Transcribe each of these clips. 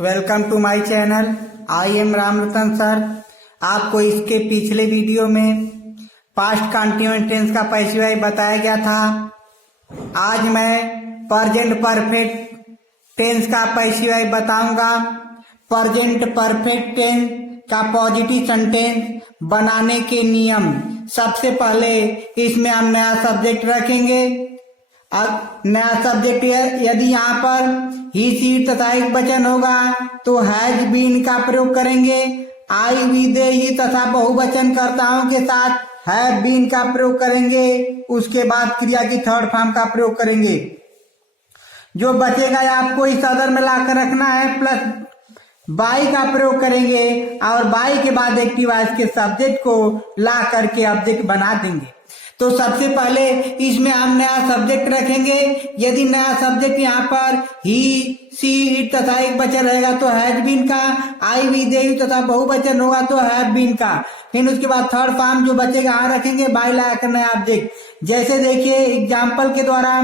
Welcome to my channel. I am Ramratan sir. आपको इसके पिछले वीडियो में पास्ट कंटिन्यूअस टेंस का पैसिव बताया गया था। आज मैं प्रेजेंट परफेक्ट टेंस का पैसिव बताऊंगा। प्रेजेंट परफेक्ट टेंस का पॉजिटिव सेंटेंस बनाने के नियम। सबसे पहले इसमें हम नया सब्जेक्ट रखेंगे। अब नया सब्जेक्ट यदि यहाँ पर ही सी तथा एक वचन होगा तो हैज बीन का प्रयोग करेंगे। आई वी दे ही तथा बहुवचन कर्ताओं के साथ हैव बीन का प्रयोग करेंगे। उसके बाद क्रिया की थर्ड फॉर्म का प्रयोग करेंगे। जो बचेगा आपको इस अदर में लाकर रखना है, प्लस बाई का प्रयोग करेंगे और बाई के बाद एक्टिव वॉइस के सब्जेक्ट को ला करके ऑब्जेक्ट बना देंगे। तो सबसे पहले इसमें हम नया सब्जेक्ट रखेंगे। यदि नया सब्जेक्ट यहाँ पर ही सी इट तथा एक वचन रहेगा तो हैज बीन का, आई वी दे तथा बहुवचन होगा तो हैव बीन का। फिर उसके बाद थर्ड फॉर्म जो बचेगा यहाँ रखेंगे बाई ला कर नया ऑब्जेक्ट। जैसे देखिए एग्जाम्पल के द्वारा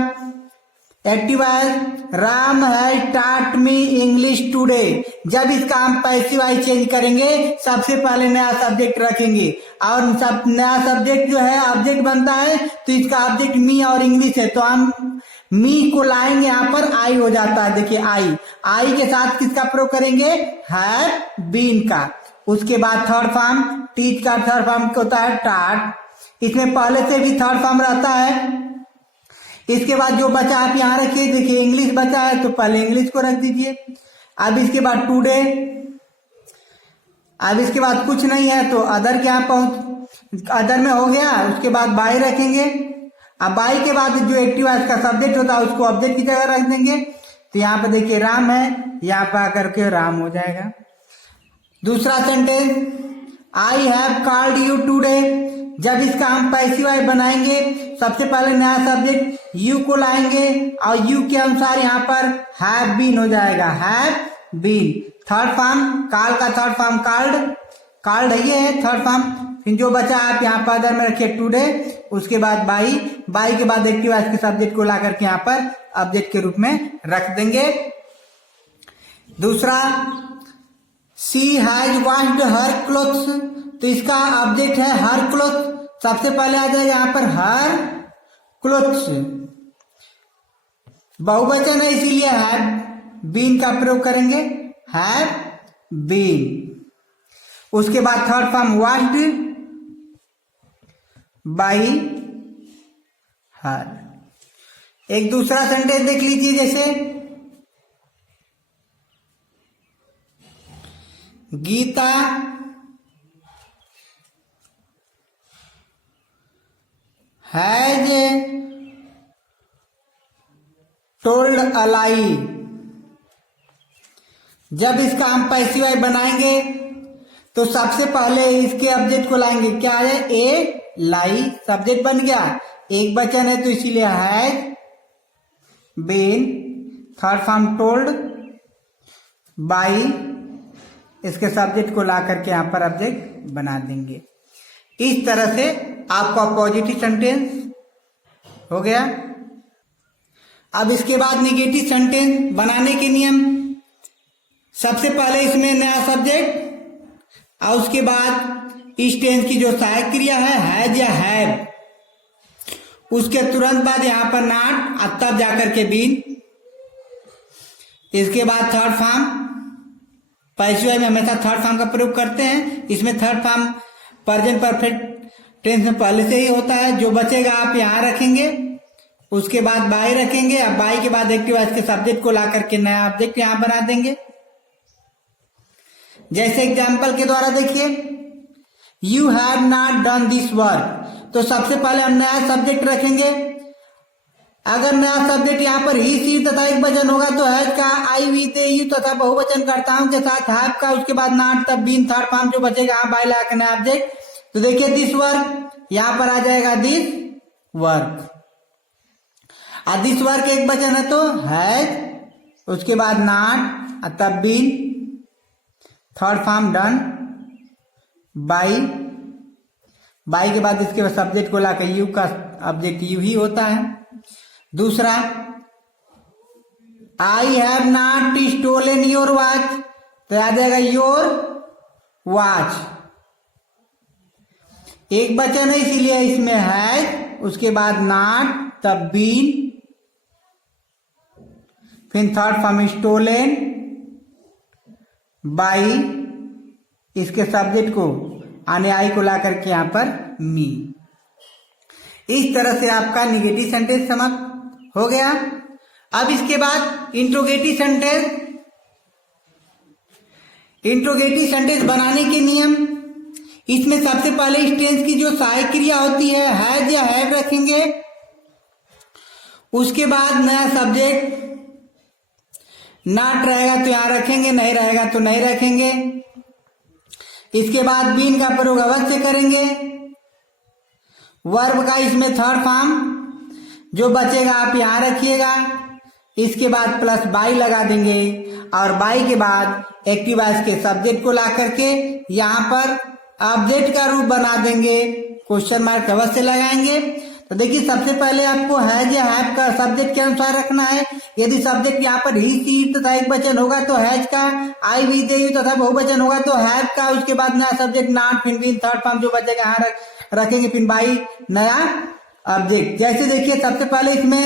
एक्टिव वॉइस राम है टाट मी इंग्लिश टुडे। जब इसका हम पैसिव वॉइस चेंज करेंगे सबसे पहले नया सब्जेक्ट रखेंगे और नया सब्जेक्ट जो है ऑब्जेक्ट बनता है तो इसका ऑब्जेक्ट मी और इंग्लिश है तो हम मी को लाएंगे यहाँ पर आई हो जाता है। देखिए आई के साथ किसका प्रयोग करेंगे, हैव बीन का। उसके बाद थर्ड फॉर्म टीच का थर्ड फॉर्म होता है टाट। इसमें पहले से भी थर्ड फॉर्म रहता है। इसके बाद जो बचा आप यहाँ रखिए, देखिए इंग्लिश बचा है तो पहले इंग्लिश को रख दीजिए। अब इसके बाद टुडे, अब इसके बाद कुछ नहीं है तो अदर के यहाँ अदर में हो गया। उसके बाद बाई रखेंगे। अब बाई के बाद जो एक्टिव वॉइस का सब्जेक्ट होता है उसको ऑब्जेक्ट की जगह रख देंगे। तो यहाँ पर देखिए राम है, यहाँ पर आकर के राम हो जाएगा। दूसरा sentence I have called you today. जब इसका हम पैसिव वॉइस बनाएंगे सबसे पहले नया सब्जेक्ट यू को लाएंगे और यू के अनुसार यहाँ पर हैव बीन हो जाएगा, have been. Third form call का थर्ड फॉर्म कॉल्ड ये है थर्ड फॉर्म। फिर जो बचा आप यहाँ पर अदर में रखिए टुडे। उसके बाद बाई के बाद एक्टिव वॉइस के सब्जेक्ट को ला करके यहाँ पर ऑब्जेक्ट के रूप में रख देंगे। दूसरा she has washed her clothes, तो इसका ऑब्जेक्ट है हर क्लोथ। सबसे पहले आ जाएगा यहाँ पर हर क्लोथ्स, बहुवचन है इसीलिए हैव बीन का प्रयोग करेंगे, हैव बीन। उसके बाद third form washed by her. एक दूसरा सेंटेंस देख लीजिए, जैसे Gita has told a lie. जब इसका हम पैसिव वॉइस बनाएंगे तो सबसे पहले इसके ऑब्जेक्ट को लाएंगे। क्या है, ए लाई सब्जेक्ट बन गया। एक वचन है तो इसीलिए has been. Third form told by, इसके सब्जेक्ट को ला करके यहां पर ऑब्जेक्ट बना देंगे। इस तरह से आपका पॉजिटिव सेंटेंस हो गया। अब इसके बाद निगेटिव सेंटेंस बनाने के नियम। सबसे पहले इसमें नया सब्जेक्ट और उसके बाद इस टेंस की जो सहायक क्रिया है हैज या हैव, उसके तुरंत बाद यहां पर नॉट और तब जाकर के बीन। इसके बाद थर्ड फॉर्म, पैसिव में हमेशा थर्ड फॉर्म का प्रयोग करते हैं। इसमें third form present perfect tense में पहले से ही होता है। जो बचेगा आप यहाँ रखेंगे। उसके बाद बाई रखेंगे। अब बाई के बाद एक्टिव वॉइस के सब्जेक्ट को ला करके नया ऑब्जेक्ट यहाँ बना देंगे। जैसे एग्जाम्पल के द्वारा देखिए you have not done this work, तो सबसे पहले हम नया सब्जेक्ट रखेंगे। अगर नया सब्जेक्ट यहाँ पर ही सी तथा एक वचन होगा तो हैज का, आई वी दे यू तथा बहुवचन कर्ताओं के साथ हैव का। उसके बाद नॉट तब बीन। थर्ड फॉर्म जो बचेगा बाई ला कर नया ऑब्जेक्ट। तो देखिए दिस वर्क, यहां पर आ जाएगा दिस वर्क। और दिस वर्क एक वचन है तो हैज, उसके बाद नॉट तब been. Third form done by के बाद इसके सब्जेक्ट को लाकर यू का ऑब्जेक्ट यू ही होता है। दूसरा I have not stolen your watch, तो आ जाएगा योर वॉच। एक वचन है इसीलिए इसमें हैज, उसके बाद नॉट, तब बीन, फिर थर्ड फॉर्म स्टोलन बाई, इसके सब्जेक्ट को आने आई को ला करके यहां पर मी। इस तरह से आपका निगेटिव सेंटेंस समाप्त हो गया। अब इसके बाद इंट्रोगेटिव सेंटेंस। इंट्रोगेटिव सेंटेंस बनाने के नियम, इसमें सबसे पहले इस टेंस की जो सहायक क्रिया होती है हैज या हैव रखेंगे, उसके बाद नया सब्जेक्ट, नॉट रहेगा तो यहां रखेंगे, नहीं रहेगा तो नहीं रखेंगे। इसके बाद बीन का प्रयोग अवश्य करेंगे। वर्ब का इसमें थर्ड फॉर्म जो बचेगा आप यहां रखिएगा। इसके बाद प्लस बाई लगा देंगे और बाई के बाद एक्टिव वॉइस के सब्जेक्ट को ला करके यहां पर ऑब्जेक्ट का रूप बना देंगे, क्वेश्चन मार्क अवश्य लगाएंगे। तो देखिए सबसे पहले आपको हैज या हैव का सब्जेक्ट के अनुसार रखना है। यदि सब्जेक्ट यहाँ पर ही सी तथा एक वचन होगा तो हैज का, आई वी दे यू तथा बहुवचन होगा तो हैव का, उसके बाद नया सब्जेक्ट नॉट, फिर बीन, थर्ड फॉर्म जो बचेगा यहाँ रखेंगे, फिर बाई नया ऑब्जेक्ट। जैसे देखिए सबसे पहले इसमें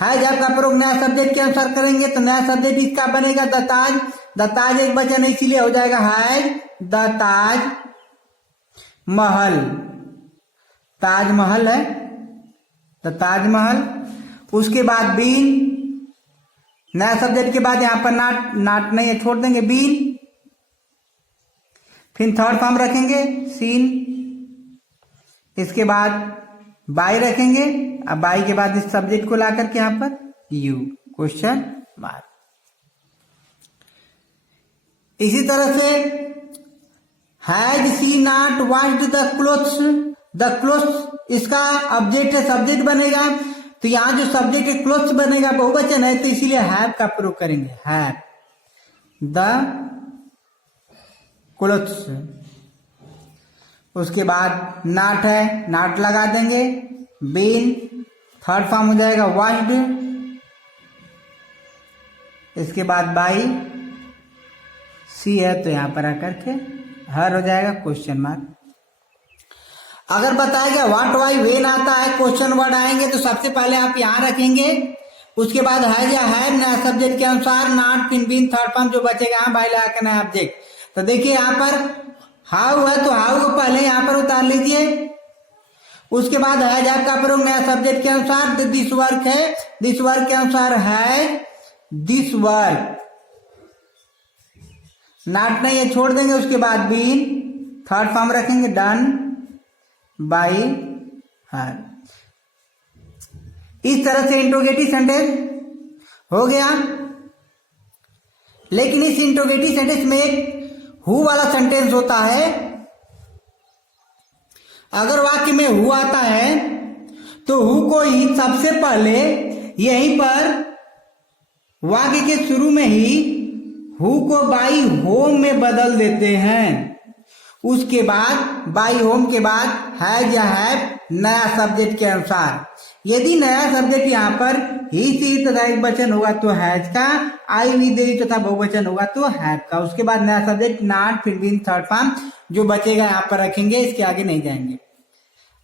हैज हैव का प्रयोग नया सब्जेक्ट के अनुसार करेंगे तो नया सब्जेक्ट इसका बनेगा द ताज। द ताज एक वचन है इसीलिए हो जाएगा हैज द ताज महल। ताजमहल है तो ताजमहल। उसके बाद बीन, नया सब्जेक्ट के बाद यहां पर नॉट, नॉट नहीं है छोड़ देंगे, बीन। फिर थर्ड फॉर्म रखेंगे सीन। इसके बाद बाई रखेंगे। अब बाई के बाद इस सब्जेक्ट को ला करके यहां पर यू, क्वेश्चन मार्क। इसी तरह से has she not washed the clothes. The clothes इसका ऑब्जेक्ट है, सब्जेक्ट बनेगा तो यहां जो सब्जेक्ट है क्लोथ्स बनेगा, बहुवचन है तो इसीलिए हैव का प्रयोग करेंगे, हैव द क्लोथ्स। उसके बाद नॉट है, नॉट लगा देंगे। बीन थर्ड फॉर्म हो जाएगा वॉश्ड। इसके बाद बाई, सी है तो यहां पर आकर के हर हो जाएगा, क्वेश्चन मार्क। अगर बताया गया व्हाट वाई वेन आता है, क्वेश्चन वर्ड आएंगे तो सबसे पहले आप यहां रखेंगे। उसके बाद हैज या हैव नया सब्जेक्ट के अनुसार, नॉट, फिर बीन, थर्ड फॉर्म जो बचेगा बाई लगा के नया ऑब्जेक्ट। तो देखिए यहां पर हाउ है तो हाउ को पहले यहां पर उतार लीजिए। उसके बाद हैज हैव का प्रयोग नया सब्जेक्ट के अनुसार, दिस वर्क है, दिस वर्क के अनुसार है दिस वर्क। नॉट नहीं है छोड़ देंगे। उसके बाद बीन, थर्ड फॉर्म रखेंगे डन बाई हर। इस तरह से इंट्रोगेटिव सेंटेंस हो गया। लेकिन इस इंट्रोगेटिव सेंटेंस में एक हु वाला सेंटेंस होता है। अगर वाक्य में हु आता है तो हु को ही सबसे पहले यहीं पर वाक्य के शुरू में he who co by home में बदल देते हैं। उसके बाद बाई होम के बाद हैज या हैव नया सब्जेक्ट के अनुसार। यदि नया सब्जेक्ट यहाँ पर ही सी तथा एक वचन होगा तो हैज का, आई वी दे तथा बहुवचन होगा तो हैव का। उसके बाद नया सब्जेक्ट नॉट, फिर बीन, थर्ड फॉर्म जो बचेगा यहाँ पर रखेंगे, इसके आगे नहीं जाएंगे।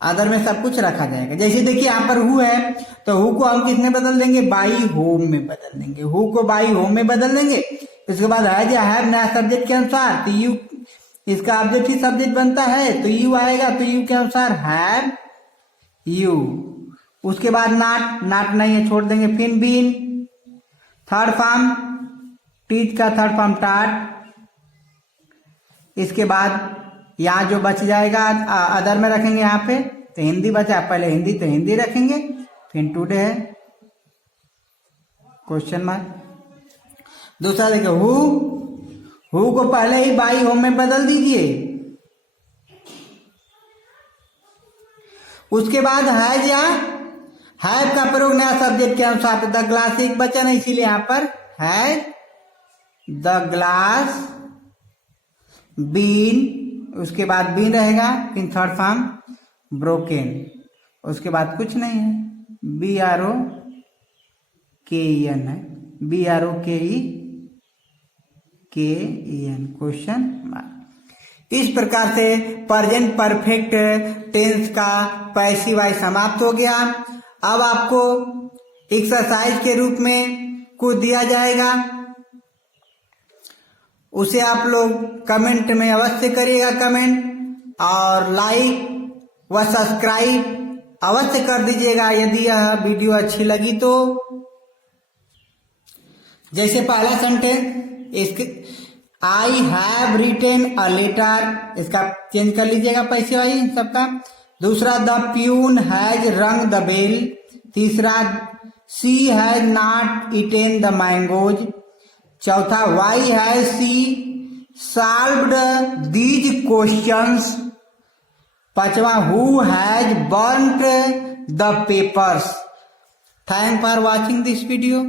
अदर में सब कुछ रखा जाएगा। जैसे देखिए यहाँ पर हु है तो हु को हम किसमें बदल देंगे, बाई होम में बदल देंगे। हु को बाई होम में बदल देंगे। इसके बाद हैज या हैव नया सब्जेक्ट के अनुसार, तो यू इसका ऑब्जेक्ट ही सब्जेक्ट बनता है तो यू आएगा, तो यू के अनुसार हैव यू। उसके बाद नॉट, नॉट नहीं है छोड़ देंगे। फिर बीन, थर्ड फॉर्म टीच का थर्ड फॉर्म टाट। इसके बाद यहाँ जो बच जाएगा अदर में रखेंगे। यहाँ पे तो हिंदी बचा, पहले हिंदी तो हिंदी रखेंगे, फिर टुडे है क्वेश्चन मार्क। दूसरा देखिए हु को पहले ही बाई होम में बदल दीजिए। उसके बाद हैज या हैव का प्रयोग नया सब्जेक्ट के अनुसार, तो द ग्लास एक वचन है इसीलिए यहां पर हैज द ग्लास बीन। उसके बाद बीन रहेगा, फिर थर्ड फॉर्म ब्रोकन। उसके बाद कुछ नहीं है, BROKEN है। BROKEN question mark. इस प्रकार से प्रेजेंट परफेक्ट टेंस का पैसिव वॉइस समाप्त हो गया। अब आपको एक्सरसाइज के रूप में कुछ दिया जाएगा, उसे आप लोग कमेंट में अवश्य करिएगा कमेंट, और लाइक व सब्सक्राइब अवश्य कर दीजिएगा यदि यह वीडियो अच्छी लगी तो। जैसे पहला सेंटेंस इसके I have written a letter, इसका चेंज कर लीजिएगा पैसे वाली सबका। दूसरा the peon has rung the bell. तीसरा she has not eaten the mangoes. चौथा why has she solved these questions. पांचवा who has burnt the papers. Thank for watching this video.